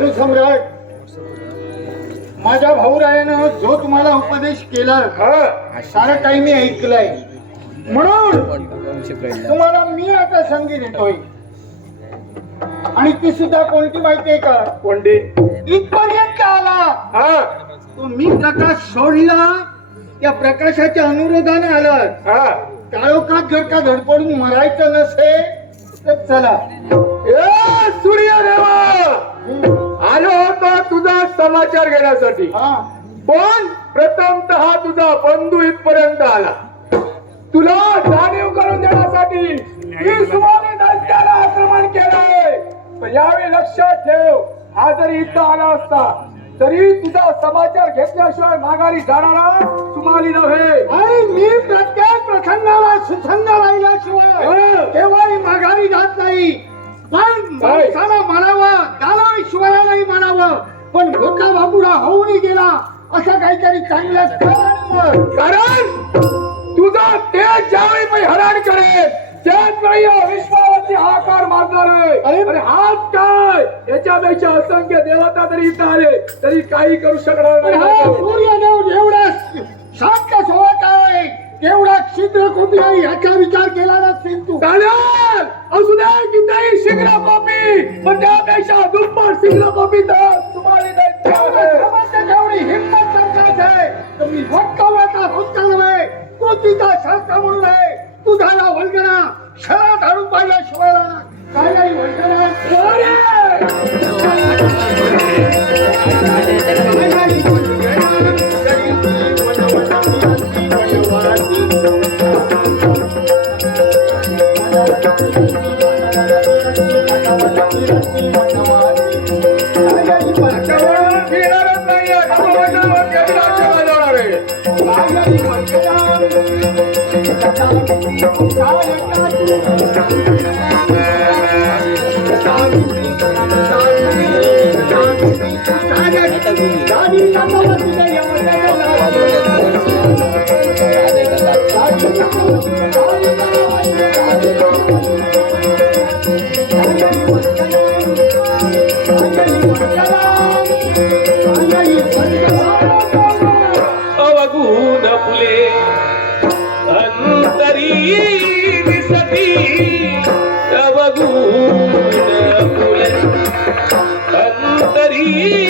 धनुसम्राट माझ्या भाऊरायानं जो तुम्हाला उपदेश केला हा. सारं काही मी ऐकलंय. म्हणून तुम्हाला मी आता संधी देतोय. आणि ती सुद्धा कोणती माहितीये का? कोंडी इथपर्यंत आला. हा. तो मी प्रकाश सोडला त्या प्रकाशाच्या अनुरोधाने आलं. हा. काळोखात जर का धडपडून मरायचं नसेल तर चला. सूर्यदेवा! आलो होतो तुझा समाचार घेण्यासाठी. हा. पण प्रथमतः तुझा बंधू इथपर्यंत आला. तुला जाणीव करून देण्यासाठी आक्रमण केलंय. पण यावेळी लक्षात ठेव हा जरी इथं आला असता तरी तुझा समाचार घेतल्याशिवाय माघारी जाणारा तुम्हाला नव्हे. आणि मी प्रत्येक प्रसंगाला सुसंग राहिल्याशिवाय हा. केव्हाही माघारी जात नाही. पण माणसाला म्हणावं त्याला शिवायलाही म्हणावं पण मोठा बाबूरा होऊनही गेला. असं काहीतरी कारणावर कारण तुझा ते ज्यावेळी मी हरण करेल त्याच वेळी या विश्वावरती हाकार मारणार. आहे अरे. हात काय? याच्यापेक्षा असंख्य देवता जरी इथं आले तरी काही करू शकणार नाही. सूर्यदेव जेवढा शांत एवढा आहे तेवढा कोपी आहे ह्याचा विचार केला नसेल तू. चालेल. असू दे कितीही शीघ्र कॉपी. म्हणजे पण त्यापेक्षा दुप्पट शीघ्र कॉपी तर तुम्हाला द्यायची आहे. हिंमत आहे. मी भटकावता भटका नव्हे कृतीचा शास्त्र म्हणून आहे. तू झाला वल्गना क्षणा काय अवगुण फुले अंतरी दिसती. अवगुण फुले अंतरी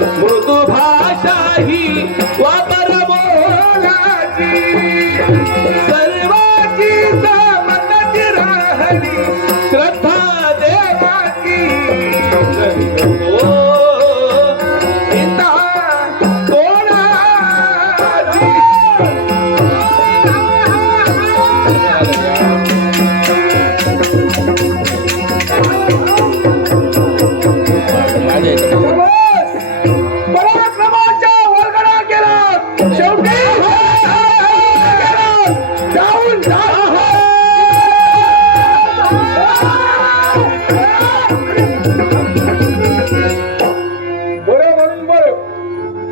मृदू भाषा ही वापर बोलाची सर्वाची समताची राहणी श्रद्धा देवाची. बरं म्हणून बरं.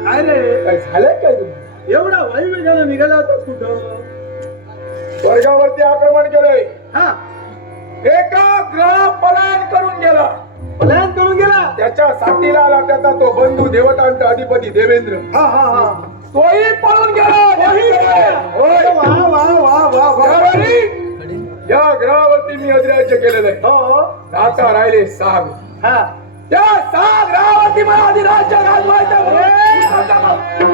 काय रे? काय झालंय काय तुम्ही एवढा वायू वेगानं निघाला होता कुठं? स्वर्गावरती आक्रमण केलंय. हा. एका ग्रह पलायन करून गेला. पलायन करून गेला? त्याच्या साथीला आला त्याचा तो बंधू देवतांचा अधिपती देवेंद्र. हा हा हा. आहे हो आता राहिले साग. हा. त्या ग्रहावरती मला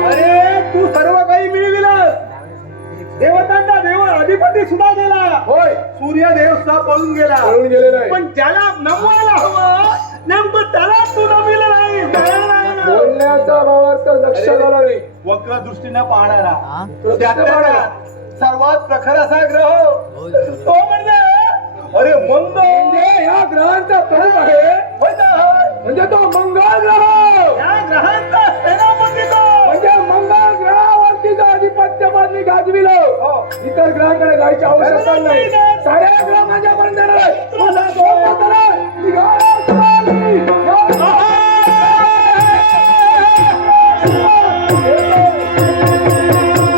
अरे! तू सर्व काही मिळविलं. देवतांचा देव अधिपती सुद्धा गेला. होय. सूर्यदेव सुद्धा पळून गेला. पळून गेलेलं आहे पण ज्याला नमवायला हवं नेमकं त्याला तू नमिलं नाही. त्याला नाही ना. बोलण्याचा भावार्थ लक्ष झाला नाही. वक्र दृष्टीने पाहणारा तो त्यातल्या पाहणारा. त्यात सर्वात प्रखर असा ग्रह. तो म्हणजे अरे मंगळ म्हणजे या ग्रहांचा प्रमुख आहे? म्हणजे तो मंगळ ग्रह. या ग्रहांचा सेनापती तो! म्हणजे मंगळ ग्रहावरतीचं गाजविलं. हो. इतर ग्रहांकडे जायची आवश्यकता नाही. साऱ्या ग्रह माझ्यापर्यंत येणार आहे.